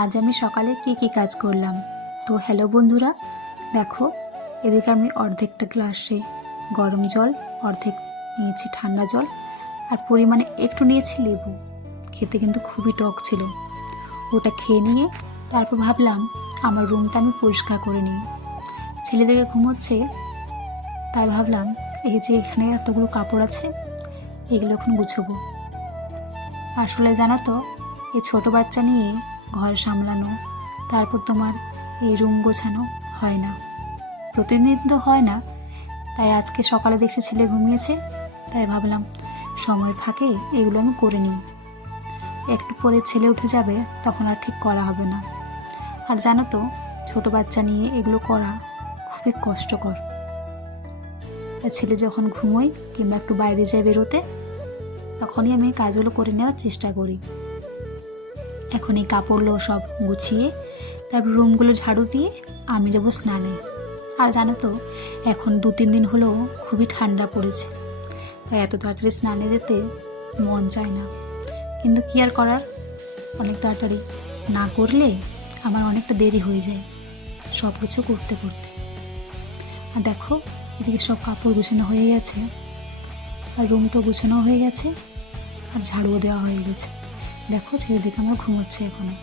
আজ আমি সকালে কি কাজ করলাম। তো হ্যালো বন্ধুরা, দেখো এদিকে আমি অর্ধেকটা গ্লাসে গরম জল, অর্ধেক নিয়েছি ঠান্ডা জল, আর পরিমাণে একটু নিয়েছি লেবু। খেতে কিন্তু খুবই টক ছিল। ওটা খেয়ে নিয়ে তারপর ভাবলাম আমার রুমটা আমি পরিষ্কার করে নিই। ছেলেদিকে ঘুমোচ্ছে, তাই ভাবলাম এই যে এখানে এতগুলো কাপড় আছে এগুলো এখন গুছবো। আসলে জানো তো, এই ছোটো বাচ্চা নিয়ে ঘর সামলানো, তারপর তোমার এই রুম গোছানো হয় না, প্রতিদিন তো হয় না। তাই আজকে সকালে দেখছি ছেলে ঘুমিয়েছে, তাই ভাবলাম সময়ের ফাঁকে এগুলো আমি করে নিই। একটু পরে ছেলে উঠে যাবে, তখন আর ঠিক করা হবে না। আর জানো তো, ছোটো বাচ্চা নিয়ে এগুলো করা খুবই কষ্টকর। আর ছেলে যখন ঘুমোয় কিংবা একটু বাইরে যায় বেরোতে, তখনই আমি কাজগুলো করে নেওয়ার চেষ্টা করি। এখন এই কাপড়গুলো সব গুছিয়ে তারপর রুমগুলো ঝাড়ু দিয়ে আমি যাবো স্নানে। আর জানো তো, এখন 2-3 দিন হলো খুবই ঠান্ডা পড়েছে, তাই এত তাড়াতাড়ি স্নানে যেতে মন চায় না। কিন্তু কী আর করার, অনেক তাড়াতাড়ি না করলে আমার অনেকটা দেরি হয়ে যায় সব কিছু করতে করতে। আর দেখো এদিকে সব কাপড় গুছানো হয়ে গেছে, আর রুমটা গুছানো হয়ে গেছে, আর ঝাড়ুও দেওয়া হয়ে গেছে। দেখো ছেলেদিকে আমার ঘুমোচ্ছে এখনো।